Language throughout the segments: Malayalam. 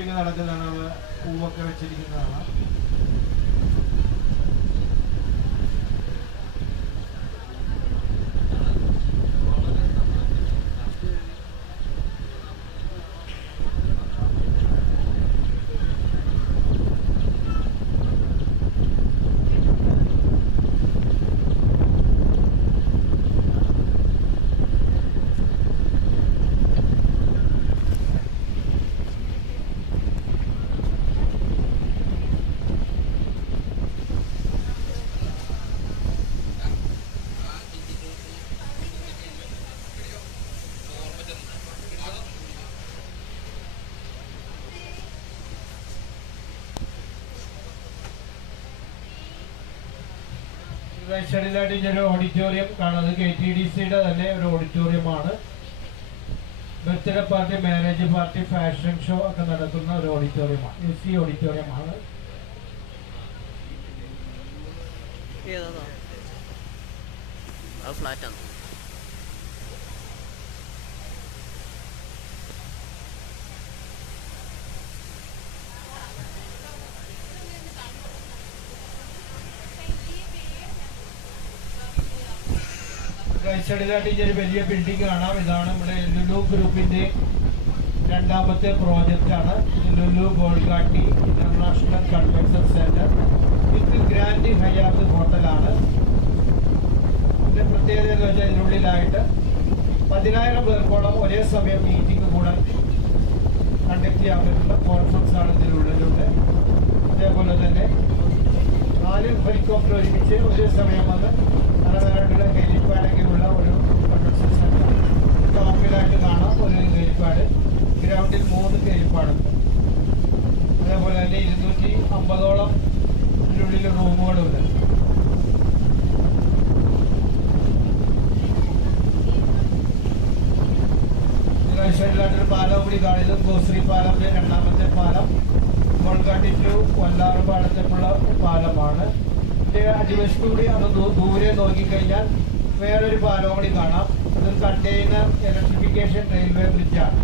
ഷൂട്ടിംഗ് നടക്കുന്നതാണ്, പൂവൊക്കെ വെച്ചിരിക്കുന്നതാണ്. സൈഡിലായിട്ട് ഒരു ഓഡിറ്റോറിയം കാണുന്നത് KTDCയുടെ തന്നെ ഒരു ഓഡിറ്റോറിയമാണ്. Birthday party, marriage party, fashion show ഒക്കെ നടക്കുന്ന ഒരു ഓഡിറ്റോറിയമാണ്. AC ഓഡിറ്റോറിയമാണ്. സൈഡിലായിട്ട് ഒരു വലിയ ബിൽഡിംഗ് കാണാം. ഇതാണ് നമ്മുടെ ലുലു ഗ്രൂപ്പിന്റെ രണ്ടാമത്തെ പ്രോജക്റ്റ് ആണ്. ലുലു ഗോൾഗാട്ടി ഇന്റർനാഷണൽ കൺവെൻഷൻ സെന്റർ വിത്ത് ഗ്രാൻഡ് ഹയാത്ത് ഹോട്ടലാണ്. ഇതിന്റെ പ്രത്യേകത എന്ന് വെച്ചാൽ ഇതിനുള്ളിലായിട്ട് 10,000 പേർക്കോളം ഒരേ സമയം മീറ്റിംഗ് കൂടെ കണ്ടക്ട് ചെയ്യാൻ പറ്റുന്ന കോൺഫറൻസ് ആണ് ഇതിനുള്ളിലുണ്ട്. അതേപോലെ തന്നെ 4 ഹെലികോപ്റ്റർ ഒരുമിച്ച് ഒരേ സമയം വന്ന് പലതരത്തിലുള്ള ഹെലിപ്പാഡൊക്കെയുള്ള ഒരു കൺവെൻഷൻ സെന്റർ. ടോപ്പിലായിട്ട് കാണാം ഒരു ഹെലിപ്പാഡ്, ഗ്രൗണ്ടിൽ 3 ഹെലിപ്പാഡുണ്ട്. അതേപോലെ തന്നെ 250ഓളം ഇതിനുള്ളിൽ റൂമുകളുണ്ട്. സൈഡിലായിട്ടൊരു പാലം കൂടി കാണുന്നത് ഗോശ്രീ പാലത്തിന്റെ രണ്ടാമത്തെ പാലം. ഗോൾഗാട്ടി ടു കൊല്ലാറ് പാലത്തേക്കുള്ള പാലമാണ്. അടിവശത്തു കൂടി അത് ദൂരെ നോക്കിക്കഴിഞ്ഞാൽ വേറൊരു പാലം കൂടി കാണാം. അതൊരു കണ്ടെയ്നർ ഇലക്ട്രിഫിക്കേഷൻ റെയിൽവേ ബ്രിഡ്ജാണ്.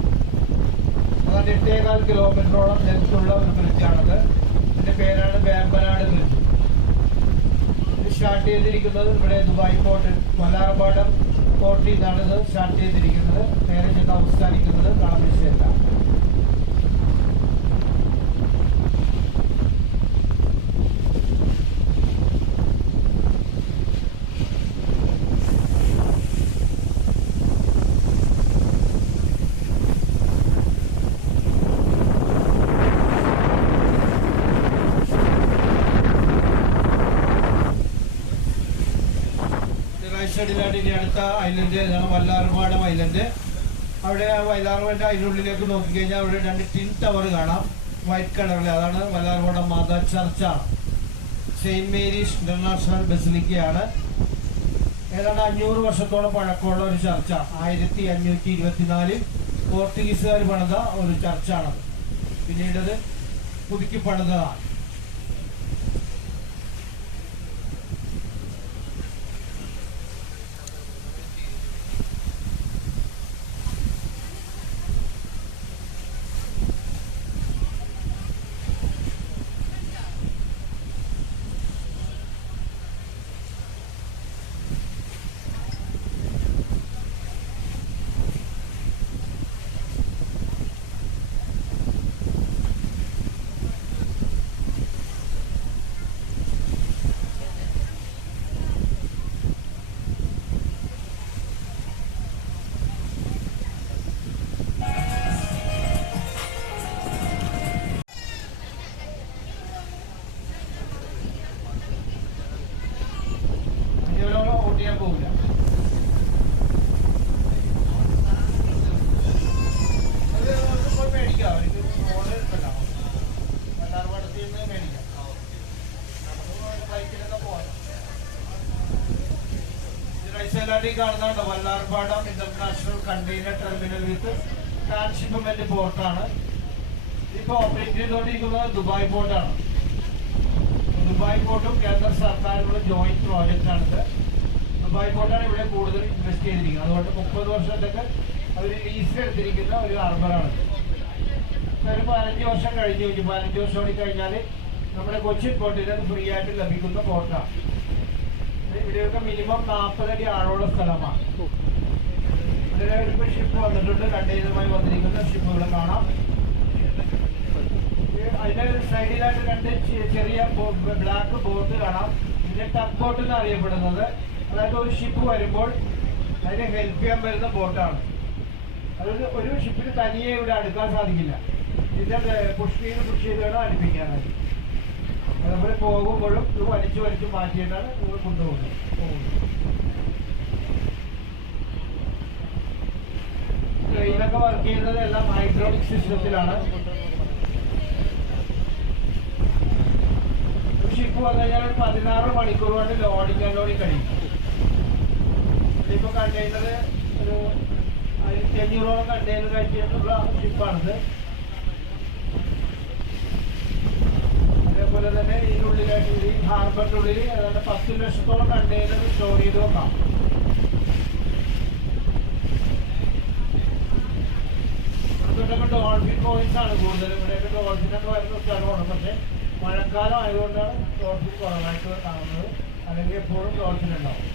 അതാണ് 8.25 കിലോമീറ്ററോളം ലെങ്ത്തുള്ള ഒരു ബ്രിഡ്ജാണത്. ഇതിന്റെ പേരാണ് വേമ്പനാട് ബ്രിഡ്ജ്. ഇത് സ്റ്റാർട്ട് ചെയ്തിരിക്കുന്നത് ഇവിടെ ദുബായ് പോർട്ട് കൊല്ലാർപാടം പോർട്ടിൽ നിന്നാണ് ഇത് സ്റ്റാർട്ട് ചെയ്തിരിക്കുന്നത്. നേരെ ചെന്ന് അവസാനിക്കുന്നത് കളമശ്ശേരിയിലാണ്. സൈഡിലായിട്ട് ഇനി അടുത്ത ഐലൻഡ് ഇതാണ് വല്ലാർപാടം ഐലൻഡ്. അവിടെ വല്ലാർപാടം അതിനുള്ളിലേക്ക് നോക്കിക്കഴിഞ്ഞാൽ അവിടെ 2 ടിൻ ടവർ കാണാം വൈറ്റ് കളറിൽ. അതാണ് വല്ലാർപാടം മാതാ ചർച്ചാണ്. സെയിന്റ് മേരീസ് ഇന്റർനാഷണൽ ബസിലിക്കയാണ്. ഏതാണ്ട് 500 വർഷത്തോളം പഴക്കമുള്ള ഒരു ചർച്ച. 1524 പോർച്ചുഗീസുകാർ പണിത ഒരു ചർച്ചാണത്. പിന്നീട് അത് പുതുക്കി പണിതതാണ്. പോകില്ല. മേടിക്കാം, വല്ലാർപാടത്തിൽ നിന്ന് മേടിക്കാം. ബൈക്കിലൊക്കെ പോകാം. റൈസലാണ്ടി കാണുന്നുണ്ട് വല്ലാർപാടം ഇന്റർനാഷണൽ കണ്ടെയ്നർ ടെർമിനൽ വിത്ത് ട്രാൻസ്ഷിപ്മെന്റ് പോർട്ടാണ്. ഇപ്പൊ ഓപ്പറേറ്റ് ചെയ്തുകൊണ്ടിരിക്കുന്നത് ദുബായ് പോർട്ടാണ്. ദുബായ് പോർട്ടും കേന്ദ്ര സർക്കാരുള്ള ജോയിന്റ് പ്രോജക്റ്റ് ആണിത്. ദുബായ് പോർട്ടാണ് ഇവിടെ കൂടുതൽ ഇൻവെസ്റ്റ് ചെയ്തിരിക്കുന്നത്. അതുകൊണ്ട് 30 വർഷത്തേക്ക് അവർ ലീസ് എടുത്തിരിക്കുന്ന ഒരു ഹാർബറാണ്. ഒരു 15 വർഷം കഴിഞ്ഞു. 15 വർഷം കൂടി കഴിഞ്ഞാൽ നമ്മുടെ കൊച്ചിൻ പോർട്ടിൽ ഫ്രീ ആയിട്ട് ലഭിക്കുന്ന പോർട്ടാണ്. ഇവിടെയൊക്കെ മിനിമം 40 അടി ആഴമുള്ള സ്ഥലമാണ്. ഇതിലിപ്പോൾ ഷിപ്പ് വന്നിട്ടുണ്ട്. കണ്ടെയ്നറുമായി വന്നിരിക്കുന്ന ഷിപ്പുകൾ കാണാം. അതിൻ്റെ സൈഡിലായിട്ട് 2 ചെറിയ ബ്ലാക്ക് ബോട്ട് കാണാം. ഇതിന്റെ ടഗ് ബോട്ട് എന്ന് അറിയപ്പെടുന്നത്. അതായത് ഒരു ഷിപ്പ് വരുമ്പോൾ അതിനെ ഹെൽപ്പ് ചെയ്യാൻ വരുന്ന ബോട്ടാണ്. അതായത് ഒരു ഷിപ്പിന് തനിയെ ഇവിടെ അടുക്കാൻ സാധിക്കില്ല. ഇതിന്റെ പുഷ് ചെയ്ത് വേണം അടുപ്പിക്കാനായിട്ട്. അതുപോലെ പോകുമ്പോഴും ഇത് വലിച്ചു മാറ്റിയിട്ടാണ് നിങ്ങൾ കൊണ്ടുപോകുന്നത്. ട്രെയിനൊക്കെ വർക്ക് ചെയ്യുന്നത് എല്ലാം ഹൈഡ്രോളിക് സിസ്റ്റത്തിലാണ്. ഷിപ്പ് വന്നു കഴിഞ്ഞാൽ ഒരു 16 മണിക്കൂർ കൊണ്ട് ലോഡിങ് അൺലോഡിങ് കഴിയും. ഇതിപ്പോൾ കണ്ടെയ്നർ ഒരു 1500ഓളം കണ്ടെയ്നർ കഴിച്ചിട്ടുള്ള ഷിപ്പാണിത്. അതേപോലെ തന്നെ ഇതിനുള്ളിലായിട്ട് ഈ ഹാർബറിൻ്റെ ഉള്ളിൽ ഏതാണ്ട് 10 ലക്ഷത്തോളം കണ്ടെയ്നർ സ്റ്റോർ ചെയ്ത് വെക്കാം. ഇവിടെയൊക്കെ ഡോൾഫിൻ പോയിന്റ്സ് ആണ് കൂടുതലും. ഇവിടെയൊക്കെ ഡോൾഫിനൊക്കെ വരുന്ന സ്ഥലമാണ്. പക്ഷേ മഴക്കാലം ആയതുകൊണ്ടാണ് ഡോൾഫിൻ കുറവായിട്ട് കാണുന്നത്. അല്ലെങ്കിൽ എപ്പോഴും ഡോൾഫിൻ ഉണ്ടാവും.